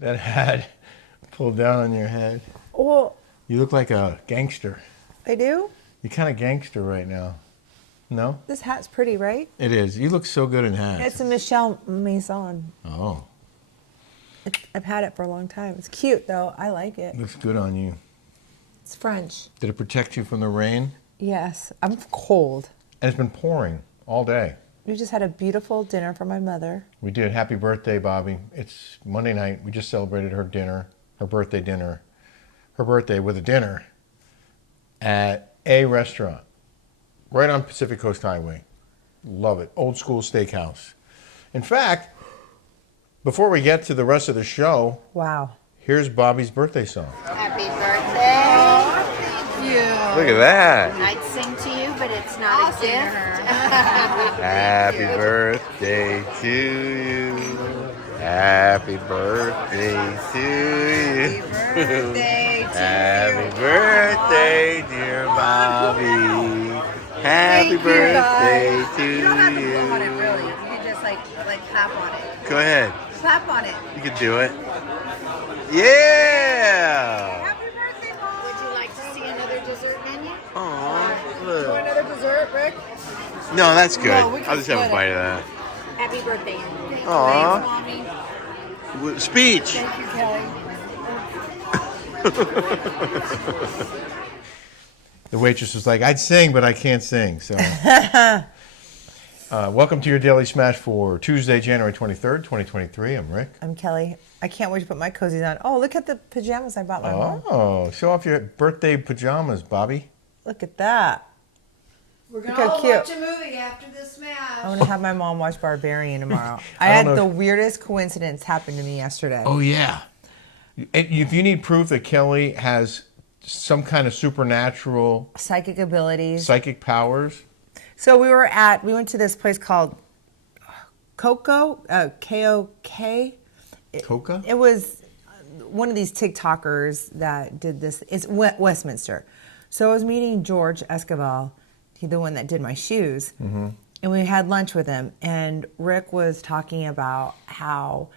that hat pulled down on your head. Well, You look like a gangster. I do? You're kind of gangster right now. No? This hat's pretty, right? It is. You look so good in hats. It's a Michelle Maison. Oh, I've had it for a long time. It's cute, though. I like it. looks good on you. It's French. Did it protect you from the rain? Yes. I'm cold. And it's been pouring all day. We just had a beautiful dinner for my mother. We did. Happy birthday, Bobby. It's Monday night. We just celebrated her dinner, her birthday dinner, her birthday with a dinner at a restaurant right on Pacific Coast Highway. Love it. Old school steakhouse. In fact, before we get to the rest of the show, Wow. here's Bobby's birthday song. Happy birthday. Thank you. Look at that. I'd sing to you, but it's not a gift. Happy birthday to you. Happy birthday to you. Happy birthday, dear Bobby. Happy birthday to You don't have to blow on it, you. really. You can just like clap on it. Go ahead. Clap on it. You can do it. Yeah. Happy birthday, Mom. Would you like to see another dessert menu? Aw, You want look. another dessert, Rick? No, that's good. No, we can I'll just have a split bite it. of that. Happy birthday. Aw. Thanks, Mommy. Speech. Thank you, Kelly. The waitress was like, I'd sing, but I can't sing. So, welcome to your Daily Smash for Tuesday, January 23rd, 2023. I'm Rick. I'm Kelly. I can't wait to put my cozies on. Oh, look at the pajamas I bought my mom. Oh, show off your birthday pajamas, Bobby. Look at that. We're Look going to how all cute. watch a movie after this I'm smash. going to have my mom watch Barbarian tomorrow. I I had don't know the weirdest coincidence happen to me yesterday. Oh, yeah. If you need proof that Kelly has some kind of supernatural Psychic abilities. psychic powers, So we went to this place called Coco, K-O-K. Coca? It was one of these TikTokers that did this. It's Westminster. So I was meeting George Esquivel, the one that did my shoes, and we had lunch with him. And Rick was talking about how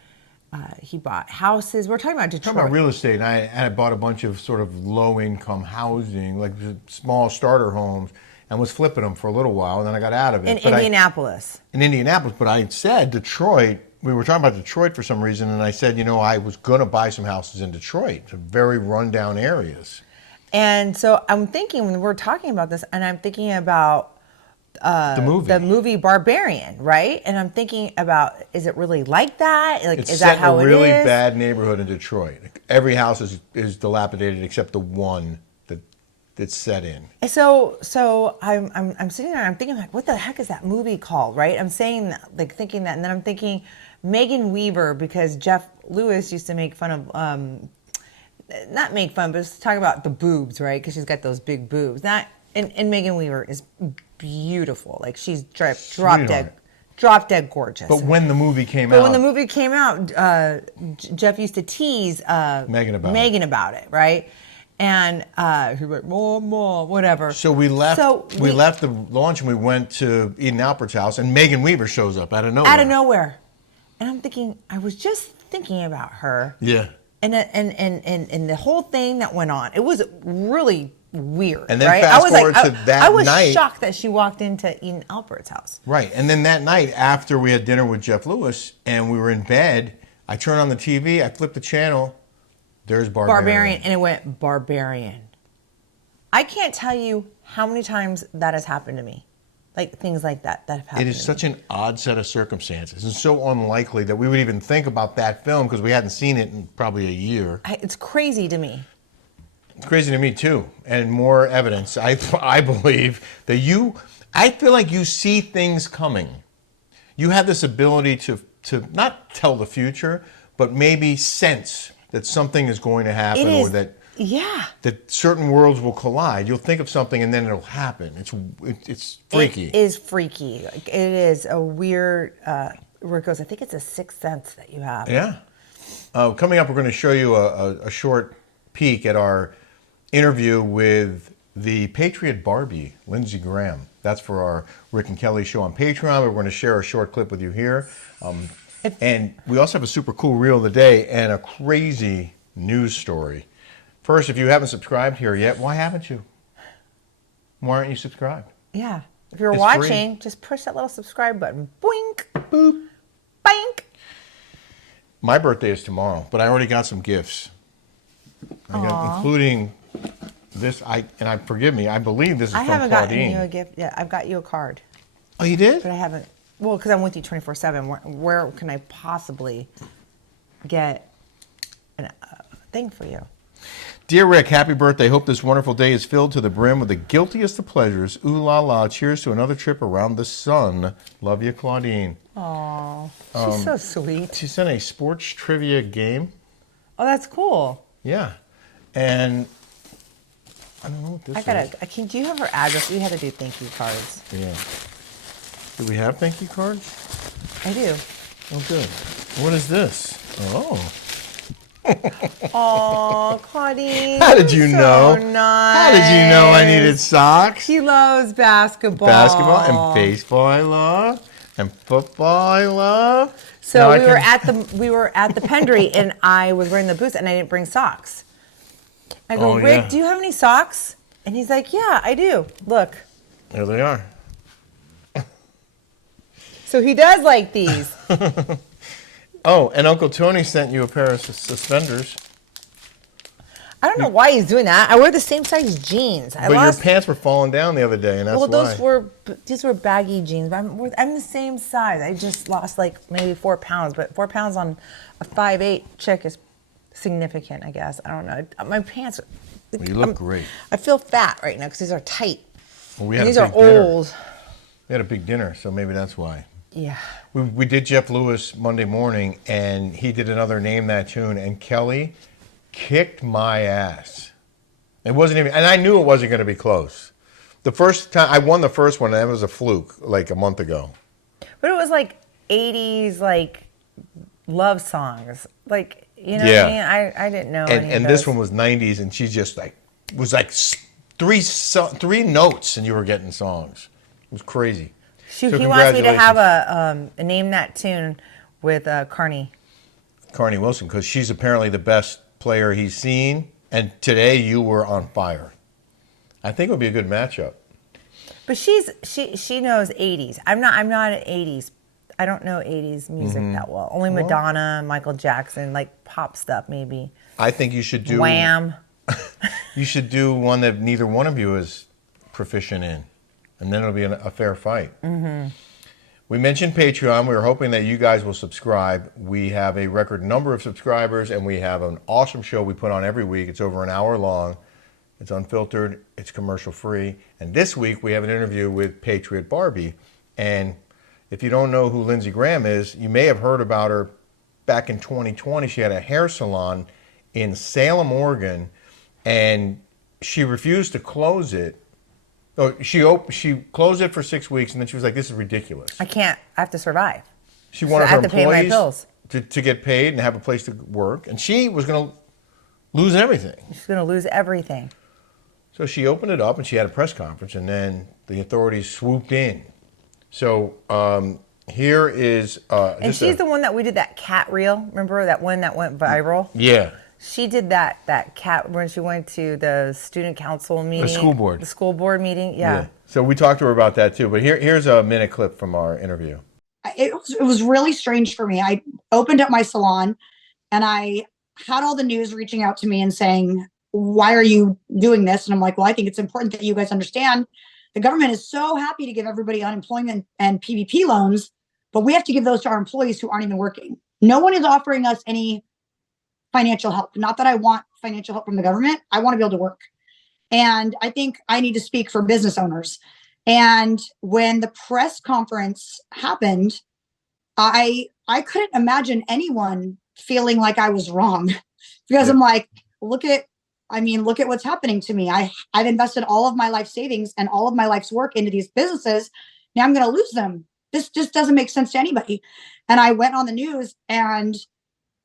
he bought houses. We're talking about Detroit. Talking about real estate, and I had bought a bunch of sort of low-income housing, like small starter homes, and was flipping them for a little while, and then I got out of it. in But Indianapolis. in Indianapolis, but I said Detroit. We were talking about Detroit for some reason, and I said, I was going to buy some houses in Detroit, some very rundown areas. And so I'm thinking when we're talking about this, and I'm thinking about The movie. Barbarian, right? And I'm thinking about, is it really like that? Like, It's is set that how in a it really is? bad neighborhood in Detroit. Every house is dilapidated except the one that's set in. And so I'm sitting there and I'm thinking, like, what the heck is that movie called, right? I'm saying that, like, thinking that, and then I'm thinking Megan Weaver, because Jeff Lewis used to make fun of, not make fun, but talk about the boobs, right? Because she's got those big boobs. And Megan Weaver is beautiful. Like, she's drop dead gorgeous. But when the movie came But out, when the movie came out, Jeff used to tease Megan about it, right? And he was like, Mom, whatever. so we left. So we left the launch and we went to Eden Alpert's house, and Megan Weaver shows up out of nowhere. out of nowhere, and I'm thinking, I was just thinking about her, Yeah. and the whole thing that went on. It was really weird, And then right? fast I was forward like, to that I was night. shocked that she walked into Eden Alpert's house. Right. And then that night, after we had dinner with Jeff Lewis and we were in bed, I turned on the TV, I flipped the channel, there's Barbarian. And it went Barbarian. I can't tell you how many times that has happened to me. Like, things like that have happened It is to such me. an odd set of circumstances. It's so unlikely that we would even think about that film because we hadn't seen it in probably a year. It's crazy to me. It's crazy to me too. And more evidence, I believe, that I feel like you see things coming. You have this ability to not tell the future, but maybe sense that something is going to happen or that certain worlds will collide. You'll think of something and then it'll happen. It's freaky. It is freaky. Like, it is a weird, where it goes, I think it's a sixth sense that you have. Yeah. Coming up, we're going to show you a short peek at our interview with the Patriot Barbie, Lindsey Graham. That's for our Rick and Kelly show on Patreon. We're going to share a short clip with you here. And we also have a super cool reel of the day and a crazy news story. First, if you haven't subscribed here yet, why haven't you? Why aren't you subscribed? Yeah. If you're It's watching, just push that little subscribe button. Boink. Boop. Boink. My birthday is tomorrow, but I already got some gifts. Including this. Forgive me, I believe this is I from haven't gotten Claudine. you a gift yet. I've got you a card, Oh, you did? but I haven't. Well, because I'm with you 24/7. Where can I possibly get a thing for you? Dear Rick, happy birthday. Hope this wonderful day is filled to the brim with the guiltiest of pleasures. Ooh la la. Cheers to another trip around the sun. Love you, Claudine. Oh, she's so sweet. She sent a sports trivia game. Oh, that's cool. Yeah. And I don't know what this is. Do you have her address? We had to do thank you cards. Yeah. Do we have thank you cards? I do. Oh, good. What is this? Oh. Oh, Claudine. How did you so know? Nice. How did you know I needed socks? She loves basketball. Basketball and baseball I love. And football I love. So Now we were at the Pendry and I was wearing the boots and I didn't bring socks. I go, Oh, Rick, yeah. do you have any socks? And he's like, yeah, I do. Look. There they are. So he does like these. Oh, and Uncle Tony sent you a pair of suspenders. I don't know why he's doing that. I wear the same size jeans. But your pants were falling down the other day, and that's why. These were baggy jeans. But I'm the same size. I just lost like maybe 4 pounds, but 4 pounds on a 5'8" chick is significant, I guess. I don't know. My pants. Well, you look great. I feel fat right now because these are tight. Well, we And had these a are big dinner. old. We had a big dinner, so maybe that's why. Yeah. We did Jeff Lewis Monday morning, and he did another Name That Tune, and Kelly kicked my ass. It wasn't even, and I knew it wasn't going to be close. The first time, I won the first one, and that was a fluke, like a month ago. But it was like 80s, like love songs. Like, you know Yeah. what I mean? I didn't know any of And those. this one was 90s, and she just like, was like three notes, and you were getting songs. It was crazy. He So wants me to have congratulations. a Name That Tune with Carney. Carney Wilson, because she's apparently the best player he's seen, and today you were on fire. I think it would be a good matchup. But she knows 80s. I'm not an 80s. I don't know 80s music that well. Only Madonna, Michael Jackson, like pop stuff maybe. I think you should do Wham. You should do one that neither one of you is proficient in, and then it'll be a fair fight. Mm-hmm. We mentioned Patreon. We were hoping that you guys will subscribe. We have a record number of subscribers, and we have an awesome show we put on every week. It's over an hour long. It's unfiltered. It's commercial free. And this week we have an interview with Patriot Barbie. And if you don't know who Lindsey Graham is, you may have heard about her back in 2020. She had a hair salon in Salem, Oregon, and she refused to close it. Oh, she closed it for 6 weeks, and then she was like, "This is ridiculous." I have to survive. She wanted I her have to pay my employees bills. to get paid and have a place to work, and she was going to lose everything. She's going to lose everything. So she opened it up, and she had a press conference, and then the authorities swooped in. So here is... And she's the one that we did that cat reel. Remember that one that went viral? Yeah. She did that cat when she went to the student council meeting. school board. The school board meeting, yeah. So we talked to her about that, too. But here's a minute clip from our interview. It was really strange for me. I opened up my salon and I had all the news reaching out to me and saying, why are you doing this? And I'm like, well, I think it's important that you guys understand the government is so happy to give everybody unemployment and PPP loans, but we have to give those to our employees who aren't even working. No one is offering us any financial help. Not that I want financial help from the government. I want to be able to work. And I think I need to speak for business owners. And when the press conference happened, I couldn't imagine anyone feeling like I was wrong because I'm like, look at what's happening to me. I've invested all of my life savings and all of my life's work into these businesses. Now I'm going to lose them. This just doesn't make sense to anybody. And I went on the news, and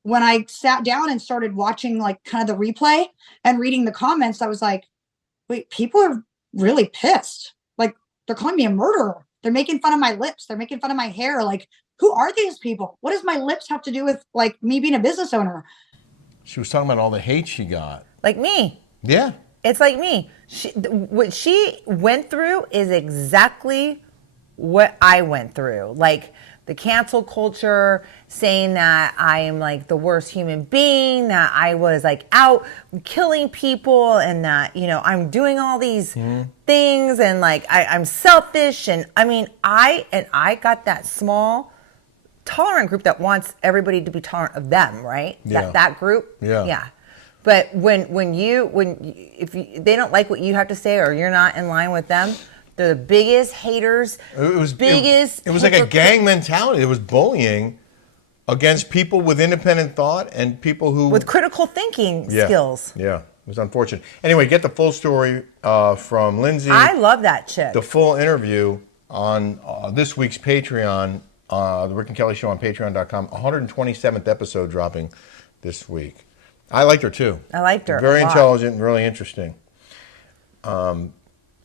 when I sat down and started watching like kind of the replay and reading the comments, I was like, wait, people are really pissed. Like, they're calling me a murderer. They're making fun of my lips. They're making fun of my hair. Like, Who are these people? What does my lips have to do with like me being a business owner? She was talking about all the hate she got. Like me. Yeah. It's like me. What she went through is exactly what I went through. Like the cancel culture, saying that I am like the worst human being, that I was like out killing people, and that, you know, I'm doing all these things, and like I'm selfish. And I mean, I got that small tolerant group that wants everybody to be tolerant of them, right? Yeah. That group. Yeah. But if they don't like what you have to say, or you're not in line with them, they're the biggest haters. It was biggest. like a gang mentality. It was bullying against people with independent thought and people who with critical thinking skills. Yeah, it was unfortunate. Anyway, get the full story from Lindsay. I love that chick. The full interview on this week's Patreon, the Rick and Kelly Show on Patreon.com. 127th episode dropping this week. I liked her too. I liked her. Very a lot. intelligent and really interesting.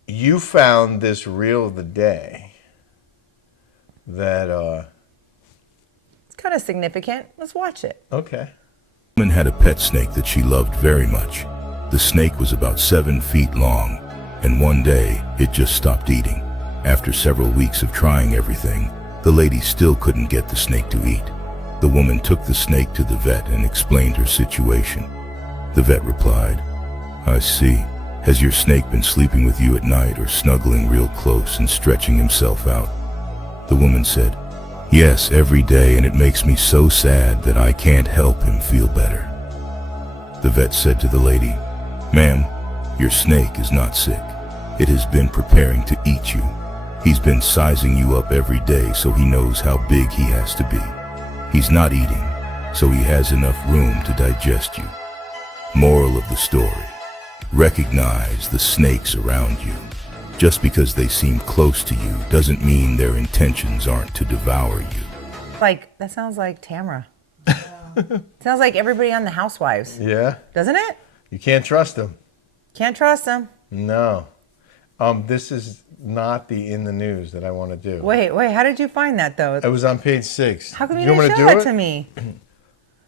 You found this reel of the day that It's kind of significant. Let's watch it. okay. The woman had a pet snake that she loved very much. The snake was about 7 feet long, and one day it just stopped eating. After several weeks of trying everything, the lady still couldn't get the snake to eat. The woman took the snake to the vet and explained her situation. The vet replied, "I see. Has your snake been sleeping with you at night or snuggling real close and stretching himself out?" The woman said, "Yes, every day, and it makes me so sad that I can't help him feel better." The vet said to the lady, "Ma'am, your snake is not sick. It has been preparing to eat you. He's been sizing you up every day so he knows how big he has to be. He's not eating, so he has enough room to digest you." Moral of the story: recognize the snakes around you. Just because they seem close to you doesn't mean their intentions aren't to devour you. Like, that sounds like Tamara. Sounds like everybody on the Housewives, Yeah. doesn't it? You can't trust them. Can't trust them. No. This is not the in the news that I want to do. Wait, how did you find that though? It was on page 6. How come you want didn't me show to do that it? to me?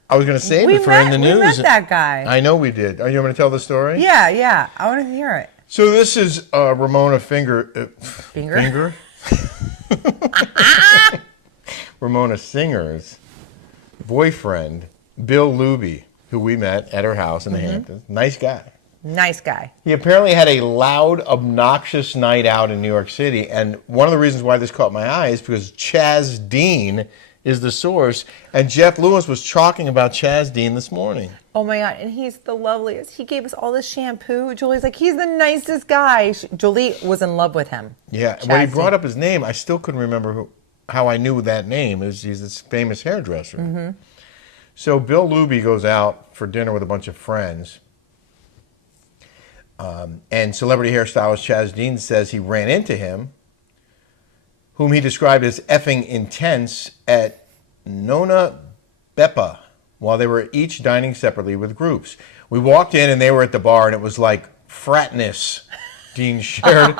I was going to save We it for met- in the we news. met that guy. I know we did. Are you want me to tell the story? Yeah. I want to hear it. So this is Ramona Finger? Ramona Singer's boyfriend, Bill Luby, who we met at her house in the Hamptons. Nice guy. Nice guy. He apparently had a loud, obnoxious night out in New York City, and one of the reasons why this caught my eye is because Chaz Dean is the source, and Jeff Lewis was talking about Chaz Dean this morning. Oh my God, and he's the loveliest. He gave us all this shampoo. Julie's like, he's the nicest guy. Julie was in love with him. Yeah, Chaz when he brought Dean. up his name, I still couldn't remember how I knew that name. He's this famous hairdresser. So Bill Luby goes out for dinner with a bunch of friends, and celebrity hairstylist Chaz Dean says he ran into him, whom he described as effing intense, at Nona Beppa, while they were each dining separately with groups. We walked in and they were at the bar, and it was like fratness. Dean shared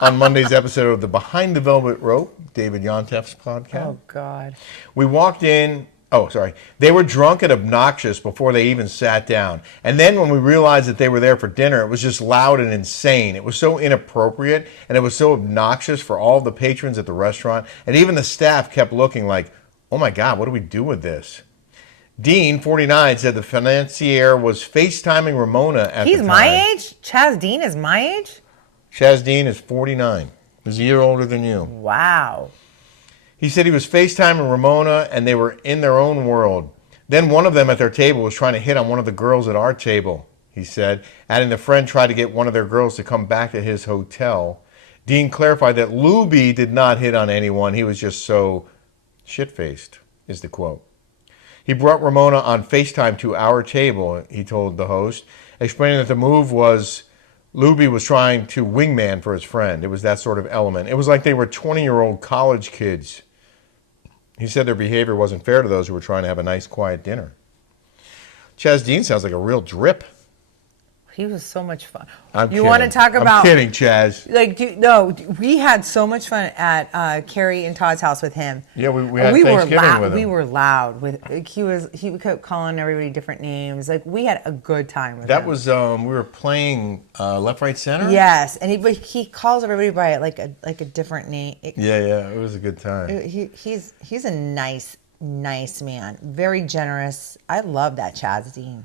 on Monday's episode of the Behind the Velvet Rope, David Yontef's podcast. Oh God. We walked in. Oh, sorry. They were drunk and obnoxious before they even sat down. And then when we realized that they were there for dinner, it was just loud and insane. It was so inappropriate, and it was so obnoxious for all the patrons at the restaurant. And even the staff kept looking like, oh my God, what do we do with this? Dean, 49, said the financier was FaceTiming Ramona at the He's time. my age? Chaz Dean is my age? Chaz Dean is 49. He's a year older than you. Wow. He said he was FaceTiming Ramona, and they were in their own world. Then one of them at their table was trying to hit on one of the girls at our table, he said, adding the friend tried to get one of their girls to come back to his hotel. Dean clarified that Luby did not hit on anyone. He was just so shit-faced, is the quote. He brought Ramona on FaceTime to our table, he told the host, explaining that the move was Luby was trying to wingman for his friend. It was that sort of element. It was like they were 20-year-old college kids. He said their behavior wasn't fair to those who were trying to have a nice, quiet dinner. Chaz Dean sounds like a real drip. He was so much fun. I'm You want to kidding. talk about? I'm kidding, Chaz. Like, no, we had so much fun at Carrie and Todd's house with him. Yeah, we had Thanksgiving with him. We were loud with. He kept calling everybody different names. Like, we had a good time with him. That was we were playing left, right, center. Yes, and he calls everybody by like a different name. Yeah, it was a good time. He's a nice man, very generous. I love that Chaz Dean.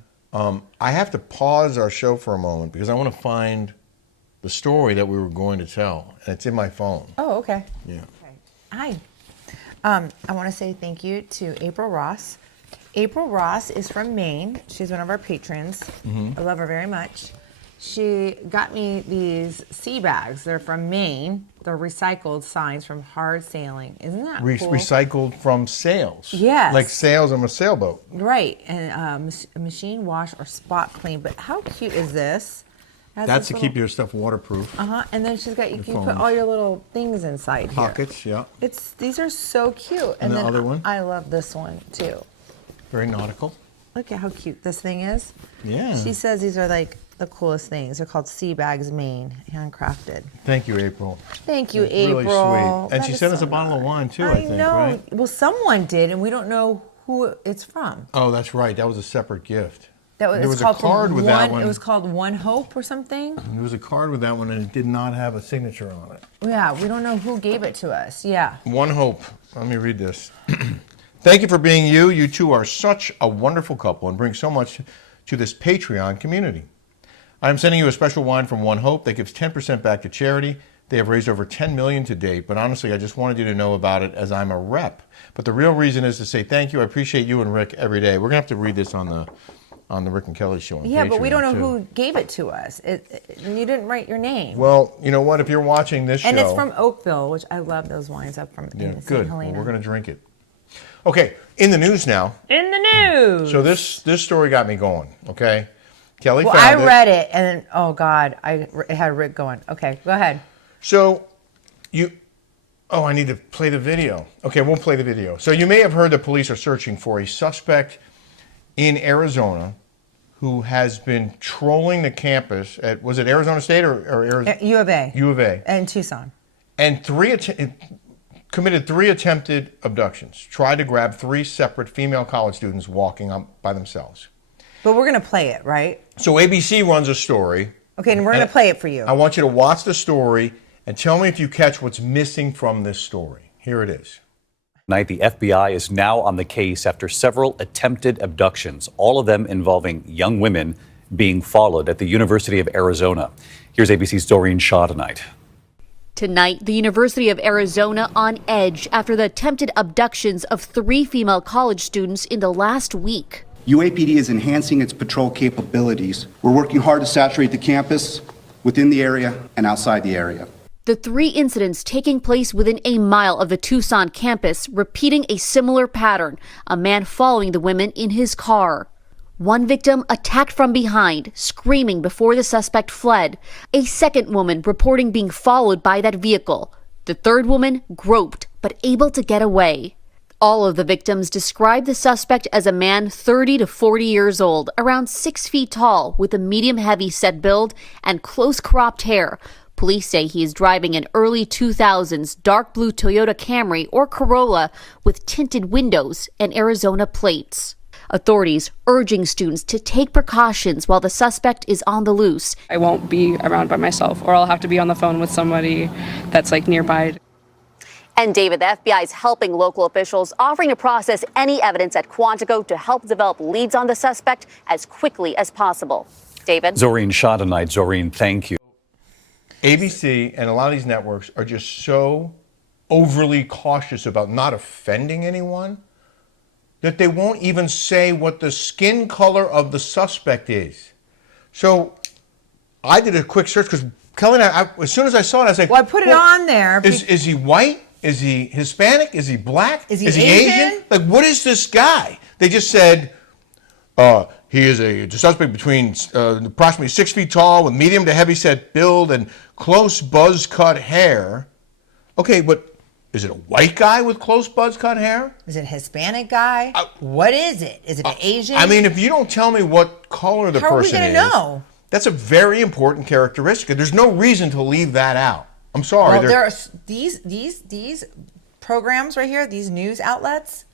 I have to pause our show for a moment because I want to find the story that we were going to tell, and it's in my phone. Oh, okay. Yeah. Okay. Hi. I want to say thank you to April Ross. April Ross is from Maine. She's one of our patrons. I love her very much. She got me these sea bags. They're from Maine. They're recycled signs from hard sailing. Isn't that cool? Recycled from sails. Yes. Like sails on a sailboat. Right. And machine wash or spot clean. But how cute is this? That's to keep your stuff waterproof. And then she's got you can put phones. all your little things inside Pockets, here. yeah. These are so cute. And the then other one? I love this one too. Very nautical. Look at how cute this thing is. Yeah. She says these are like the coolest things. They're called Sea Bags Maine, handcrafted. Thank you, April. Thank you, It's April. really sweet. And That she is sent us so a bottle of nice. wine too, I think, know. right? Well, someone did, and we don't know who it's from. Oh, that's right. That was a separate gift. That was, There it's was a called card with that one. It was called One Hope or something. There was a card with that one, and it did not have a signature on it. Yeah, we don't know who gave it to us. Yeah. One Hope. Let me read this. Thank you for being you. You two are such a wonderful couple and bring so much to this Patreon community. I'm sending you a special wine from One Hope that gives 10% back to charity. They have raised over $10 million to date, but honestly, I just wanted you to know about it as I'm a rep. But the real reason is to say thank you. I appreciate you and Rick every day. We're gonna have to read this on the Rick and Kelly show on Yeah, but we Patreon, don't know too. who gave it to us. You didn't write your name. Well, you know what? If you're watching this show, And it's from Oakville, which I love those wines up from yeah, St. good. Helena. Well, we're gonna drink it. Okay, in the news now. In the news. So this story got me going. Okay, Kelly Well, found I read it, and oh God, it had Rick going. Okay, go ahead. So I need to play the video. Okay, we'll play the video. So you may have heard the police are searching for a suspect in Arizona who has been trolling the campus at, was it Arizona State or Arizona? U of A. U of A. And Tucson. And committed 3 attempted abductions. Tried to grab 3 separate female college students walking up by themselves. But we're going to play it, right? So ABC runs a story. Okay, and we're going to play it for you. I want you to watch the story and tell me if you catch what's missing from this story. Here it is. Tonight, the FBI is now on the case after several attempted abductions, all of them involving young women being followed at the University of Arizona. Here's ABC's Doreen Shaw tonight. Tonight, the University of Arizona on edge after the attempted abductions of 3 female college students in the last week. UAPD is enhancing its patrol capabilities. We're working hard to saturate the campus, within the area and outside the area. The 3 incidents taking place within a mile of the Tucson campus, repeating a similar pattern, a man following the women in his car. One victim attacked from behind, screaming before the suspect fled. A second woman reporting being followed by that vehicle. The third woman groped, but able to get away. All of the victims described the suspect as a man 30 to 40 years old, around 6 feet tall, with a medium-heavy set build and close cropped hair. Police say he is driving an early 2000s dark blue Toyota Camry or Corolla with tinted windows and Arizona plates. Authorities urging students to take precautions while the suspect is on the loose. I won't be around by myself, or I'll have to be on the phone with somebody that's like nearby. And David, the FBI is helping local officials, offering to process any evidence at Quantico to help develop leads on the suspect as quickly as possible. David? Doreen Shaw tonight. Doreen, thank you. ABC and a lot of these networks are just so overly cautious about not offending anyone that they won't even say what the skin color of the suspect is. So I did a quick search because Kelly and I, as soon as I saw it, I was like, Well, I put it on there. Is he white? Is he Hispanic? Is he black? Is he Asian? Like, what is this guy? They just said, he is a suspect between approximately 6 feet tall with medium to heavy set build and close buzz cut hair. Okay, but is it a white guy with close buzz cut hair? Is it a Hispanic guy? What is it? Is it an Asian? I mean, if you don't tell me what color the How are we person gonna is, know? That's a very important characteristic. There's no reason to leave that out. I'm sorry. Well, there are these programs right here, these news outlets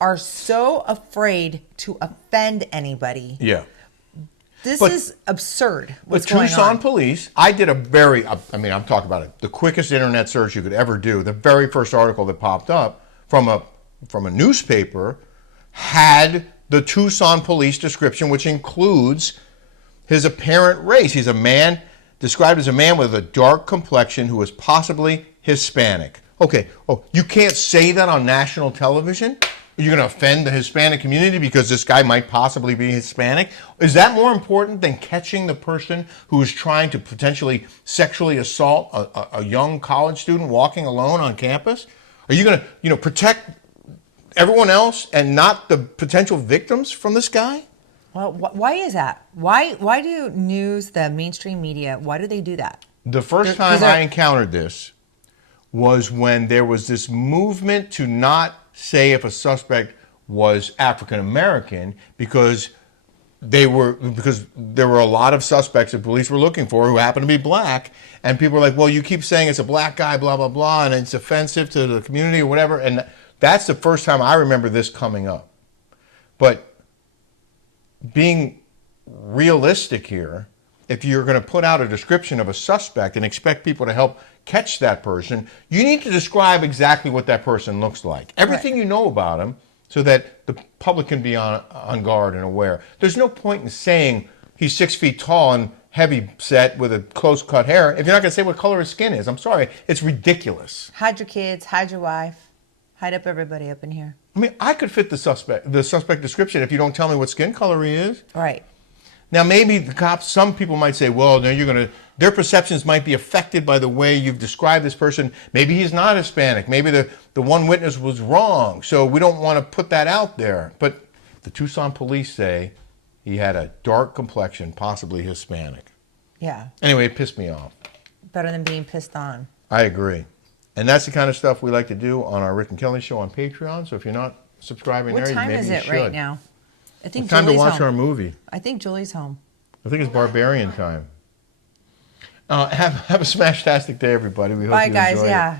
are so afraid to offend anybody. Yeah. This But- is absurd. But What's going Tucson on? police, I did a very, I mean, I'm talking about it, the quickest internet search you could ever do. The very first article that popped up from a newspaper had the Tucson police description, which includes his apparent race. He's a man described as a man with a dark complexion who is possibly Hispanic. Okay, oh, you can't say that on national television? You're going to offend the Hispanic community because this guy might possibly be Hispanic? Is that more important than catching the person who is trying to potentially sexually assault a young college student walking alone on campus? Are you going to, protect everyone else and not the potential victims from this guy? Well, why is that? Why do news, the mainstream media, why do they do that? The first time I encountered this was when there was this movement to not say if a suspect was African American because there were a lot of suspects that police were looking for who happened to be black, and people were like, well, you keep saying it's a black guy, blah, blah, blah, and it's offensive to the community or whatever. And that's the first time I remember this coming up. But being realistic here, if you're going to put out a description of a suspect and expect people to help catch that person, you need to describe exactly what that person looks like. Everything you know about him, so that the public can be on guard and aware. There's no point in saying he's 6 feet tall and heavy set with a close cut hair if you're not going to say what color his skin is. I'm sorry. It's ridiculous. Hide your kids, hide your wife, hide up everybody up in here. I mean, I could fit the suspect description if you don't tell me what skin color he is. Right. Now, maybe the cops, some people might say, well, now their perceptions might be affected by the way you've described this person. Maybe he's not Hispanic. Maybe the one witness was wrong. So we don't want to put that out there. But the Tucson police say he had a dark complexion, possibly Hispanic. Yeah. Anyway, it pissed me off. Better than being pissed on. I agree. And that's the kind of stuff we like to do on our Rick and Kelly show on Patreon. So if you're not subscribing What there, time maybe is you it should. right now? I think It's time Julie's to watch home. our movie. I think Julie's home. I think it's Barbarian time. Have a smash-tastic day, everybody. We hope Bye, you guys. enjoy Yeah.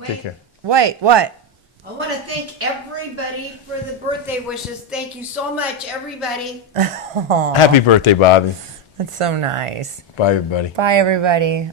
it. Take care. Wait, what? I want to thank everybody for the birthday wishes. Thank you so much, everybody. Happy birthday, Bobby. That's so nice. Bye, everybody. Bye, everybody.